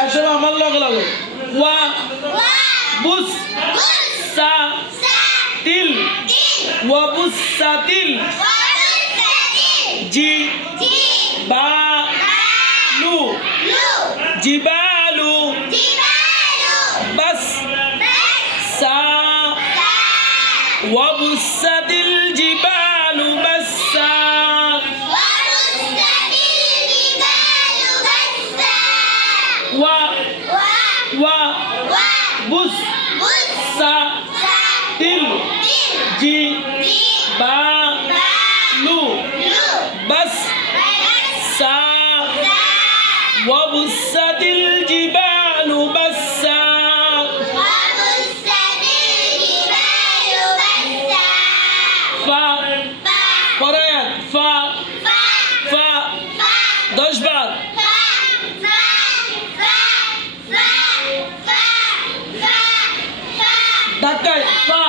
একশো আমার লগে লগে ওয়া বুস সা তিল ওয়া বুস সা তিল। জি বা লু। জিবালু। বাস। সা। ওয়া বুসাতিল জিবালু। বাস। ওয়া বুস সা তিল জি বা লু বাস সা ওয়াবুসাতিল জিবালু বাসা ফা পরায়াত ফা ফা দশ বার ধাক্কায় ফা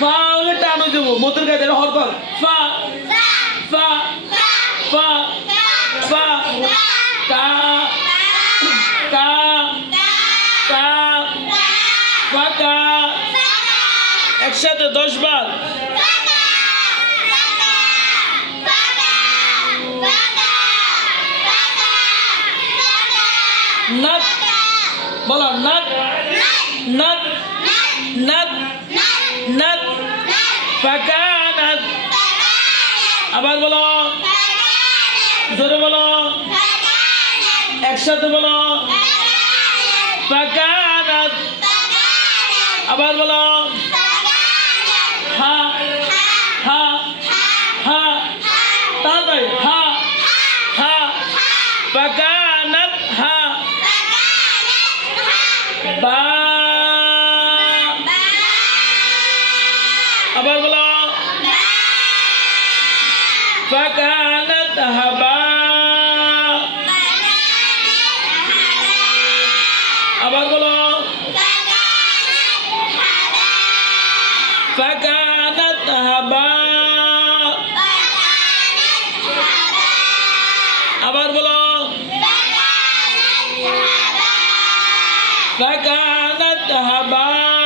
ফা হলে টানো দেবো মতের গায়ে হর কর ফা ফা ফা ফা, কা কা কা ফাকা একসাথে দশ বার। নাক। বলো নাক নাক নাক নাক ফাকা নাক আবার বলো, জোরে বলো, একসাথে বলো ফাকা নাক আবার বলো, হা হা হা তাড়াতাড়ি হা হা ফাকা নাক হা বা আবার বলো فكانت هباء আবার বলো فكانت هباء আবার বলো فكانت هباء